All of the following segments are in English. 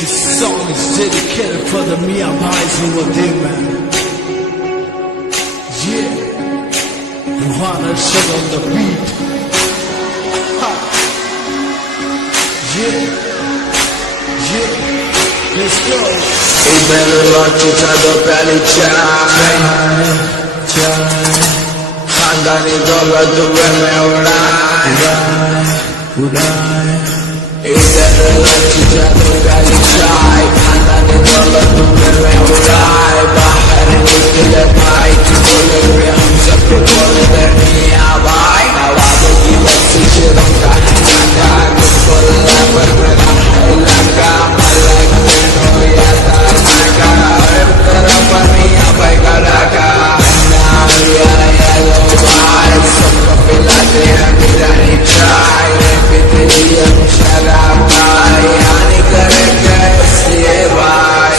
This song is dedicated for the Mia boys over there, man. Yeah, Ruhana shit on the beat. Ha. Yeah, yeah, let's go. Imbere iwacu cadopera icyayi Kandani dola tubeme urai Imbere iwacu cadopera icyayi Kandani dola tubeme urai Bahari nikile bai Kule riham sabke kole derniya bai Nawado ki wasi shirom ka hinaka Kuskola barmena ilaka Malak beno yata naka Ertara paniya bai karaka Anaya yellow bai Sabka pilate amirani chai Repitiliya sharab bai Yani kare kaisliye bai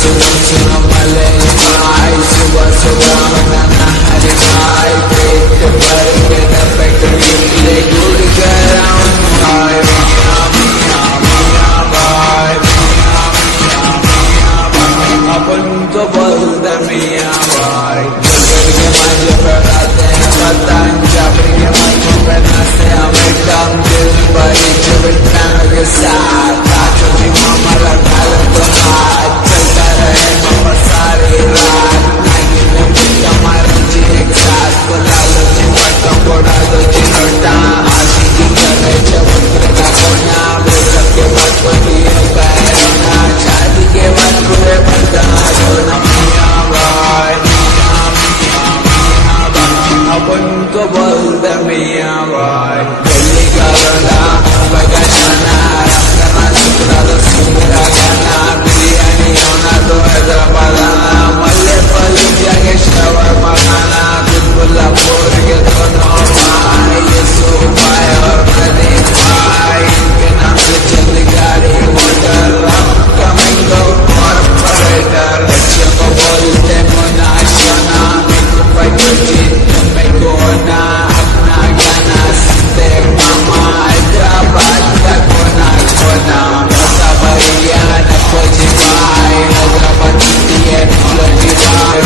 Sunam sunam malay bai Subah subah nana hari bai Pete bhar ke dabbe kile gud garam bai Miya miya bai Apan to bolda miya bai Jagad ke manje padate hain patan Jabri ke manje padase hame kam Dil bari chabitna ke saath Kaacho ji mama rakhal to haath Chalta rahe mama sari raat Nagi mein bhaiya maran ji ek saath Bola lo ji matka boda do ji nota Aashiki kare chabitra ka kona Breakup ke baad badiye kairona Shaadi ke baad pure banda dona miya bhai Apan ko bolda miya bhai Delhi ka gana bagashana Raftana sukrado sundra gana Biryani hona to Hyderabadana Malle pali jage shawarma khana Pitbulla pur ke dono bhai Yusuf bhai aur Pradeep bhai Inke naam se chalti gaadi motor Ram Kamingo aur operator Bachche ko bolte mona shana Meko pai kujit meko na Apna gana sinte mama Hyderabad ka kona kona Masa bariya na koji bhai Hyderabad city technology bhai